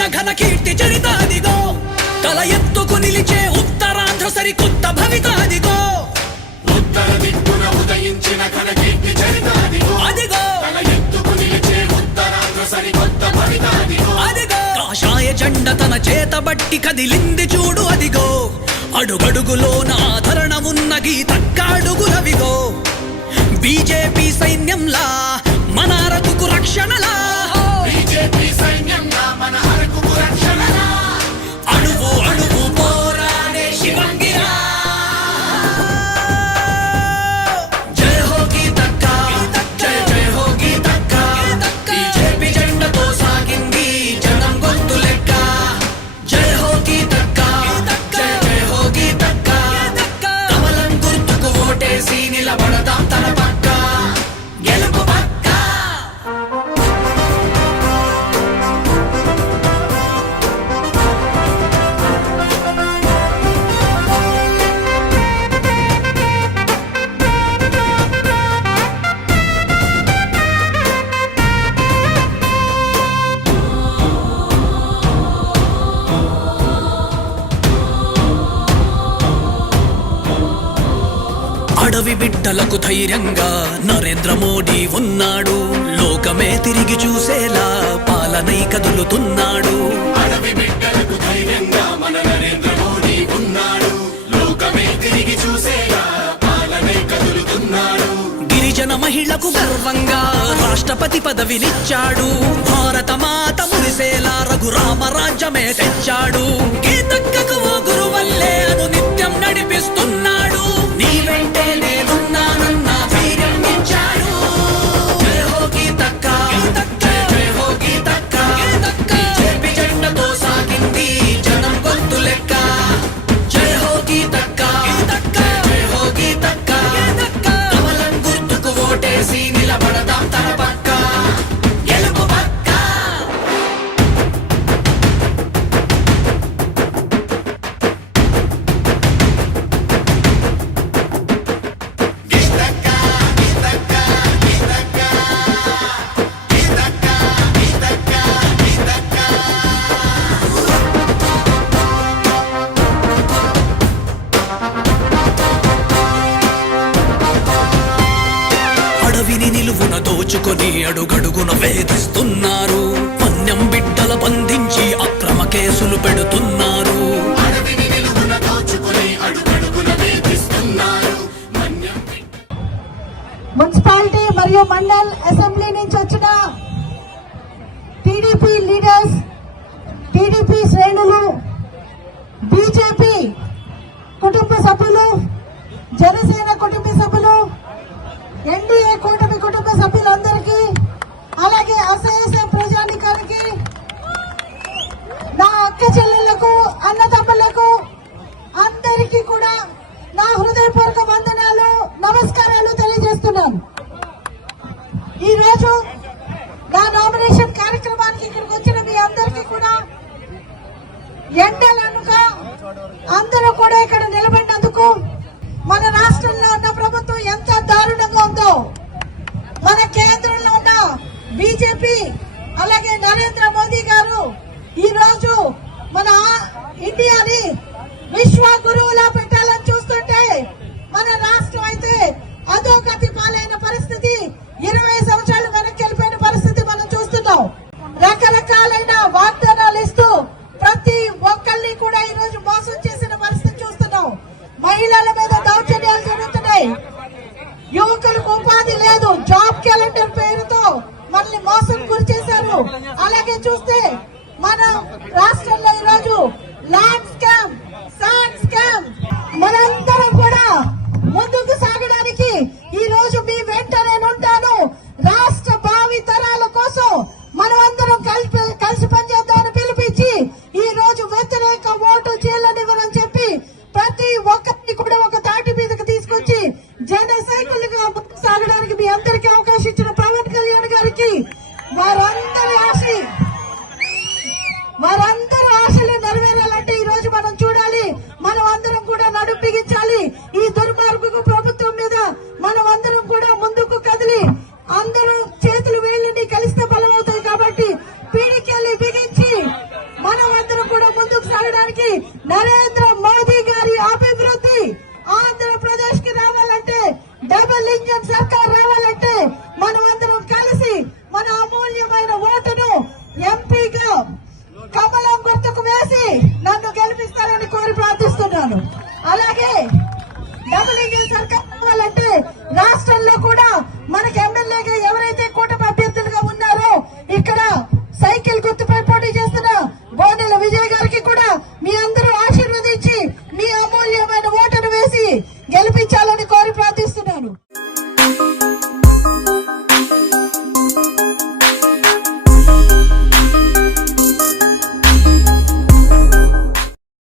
ఉదయించిన ఘన కీర్తి చరితాదిగో తల ఎత్తుకు నిలిచే ఉత్తరాంధ్ర సరికొత్త భవితాదిగో ఉత్తర దిక్కున ఉదయించిన ఘన కీర్తి చరితాదిగో అదిగో తల ఎత్తుకు నిలిచే ఉత్తరాంధ్ర సరికొత్త భవితాదిగో అదిగో కాషాయ జెండ తన చేతబట్టి కదిలింది చూడు అదిగో అడుగడుగులోన ఆధరణ ఉన్న గీతక్కాడుగులవిగో బీజేపీ సైన్యంలా మన అరకుకు రక్షణలా బీజేపీ సైన్యంగా మన అరకుకు రక్షణలా అణువు అణువు పోరాడే శివంగిరా జయ హో గీతక్క జయ జయ హో గీతక్క బీజేపీ జెండతో సాగింది జనం గొంతు లెక్క జయ హో గీతక్క జయ జయ హో గీతక్క కమలం గుర్తుకు ఓటేసి నిలబడదాం తన పక్క గెలుపు పక్క అడవి బిడ్డలకు ధైర్యంగా నరేంద్ర మోడీ ఉన్నాడు లోకమే తిరిగి చూసేలా పాలనై కదులుతున్నాడు అడవి బిడ్డలకు ధైర్యంగా మన నరేంద్ర మోడీ ఉన్నాడు లోకమే తిరిగి చూసేలా పాలనై కదులుతున్నాడు గిరిజన మహిళకు గర్వంగా రాష్ట్రపతి పదవినిచ్చాడు భారత మాత మురిసేలా రఘురామ రాజ్యమే తెచ్చాడు గీతక్కకు ఓ గురువల్లే అను నిత్యం నడిపిస్తున్నాడు నీ వెంటే నేనున్నానన్న ధైర్యం ఇచ్చాడు జయ హో గీతక్క జయ జయ హో గీతక్క బీజేపీ జెండతో సాగింది జనం గొంతు లెక్క జయ హో గీతక్క జయ జయ హో గీతక్క కమలం గుర్తుకు ఓటేసి నిలబడదాం తన పక్క గెలుపు పక్క గీతక్క గీతక్క గీతక్క గీతక్క గీతక్క గీతక్క అడవిని నిలువున దోచుకొని అడుగడుగున వేధిస్తున్నారు వన్యం బిడ్డల బంధించి అక్రమ కేసులు పెడుతున్నారు అడవిని నిలువున దోచుకుని అడుగడుగున వేధిస్తున్నారు మున్సిపాలిటీ మరియు మండల్ అసెంబ్లీ నుంచి వచ్చిన టీడీపీ లీడర్స్, టీడీపీ శ్రేణులు, బీజేపీ కుటుంబ సభ్యులు, జనసేన కుటుంబ సభ్యులు, ఎన్డీఏ కూటమి కుటుంబ సభ్యులందరికీ, అలాగే అసహ్య ప్రజానికానికి, నా అక్క చెల్లెళ్లకు, అన్నదమ్ములకు అందరికీ కూడా నా హృదయపూర్వక వందనాలు, నమస్కారాలు తెలియజేస్తున్నాను. ఈ రోజు నా నామినేషన్ కార్యక్రమానికి ఇక్కడికి వచ్చిన మీ అందరికీ కూడా ఎండలనుగా అందరూ కూడా ఇక్కడ నిలబడినందుకు, మన రాష్ట్రంలో ఉన్న ప్రభుత్వం ఎంత దారుణంగా ఉందో, మన కేంద్రంలో ఉన్న బీజేపీ అలాగే నరేంద్ర మోదీ గారు ఈ రోజు మన ఇండియాని విశ్వ గురువులా పెట్టాలని చూస్తుంటే మన రాష్ట్రం అయితే అధోగతి పాలైన పరిస్థితి, 20 సంవత్సరాలు వెనక్కి వెళ్ళిపోయిన పరిస్థితి మనం చూస్తున్నాం. రకరకాలైన వాగ్దానాలు ఇస్తూ ప్రతి ఒక్కరిని కూడా ఈ రోజు మోసం చేసిన పరిస్థితి చూస్తున్నాం. మహిళల మీద దౌర్జన్యాలు జరుగుతున్నాయి, యువకులకు ఉపాధి లేదు, జాబ్ క్యాలెండర్ పేరుతో మనల్ని మోసం గురి చేశారు. అలాగే చూస్తే మన రాష్ట్రంలో ఈ రోజు ల్యాండ్ స్కామ్, శాండ్ స్కామ్, మనందరం కూడా ముందుకు సాగడానికి ఈ రోజు మీ వెంట నేనుంటాను. రాష్ట్ర భావి తరాల కోసం మనం అందరం కలిసి పనిచేద్దామని పిలిపించి ఈ రోజు వ్యతిరేక ఓటు చీలనివ్వరని చెప్పి ప్రతి ఒక్కరిని కూడా ఒక తాటి మీదకి తీసుకొచ్చి జన సైకిల్గా ముందుకు సాగడానికి మీ అందరికీ అవకాశం ఇచ్చిన పవన్ కళ్యాణ్ గారికి వారందరి ఆశలు నెరవేరాలంటే ఈ రోజు మనం చూడాలి. మనం అందరం కూడా నడుము బిగించాలి. ఈ దుర్మార్గపు ప్రభుత్వం మీద మనం అందరం కూడా ముందుకు కదిలి అందరూ చేతులు వేళ్ళని కలిస్తే బలం అవుతాయి. కాబట్టి పీడికెళ్ళి బిగించి సర్కార్ రావాలంటే మనం అందరం కలిసి మన అమూల్యమైన ఓటును ఎంపీగా కమలం గుర్తుకు వేసి నన్ను గెలిపిస్తారని కోరి ప్రార్థిస్తున్నాను. అలాగే డబుల్ ఇంజిన్ సర్కార్ రావాలంటే రాష్ట్రంలో కూడా మనకి ఎమ్మెల్యేగా ఎవరైతే కూటమి అభ్యర్థులుగా ఉన్నారో ఇక్కడ సైకిల్ గుర్తుపై పోటీ చేస్తున్న బోనెల విజయ్ గారికి కూడా మీ అందరూ ఆశీర్వదించి మీ అమూల్యమైన ఓటును వేసి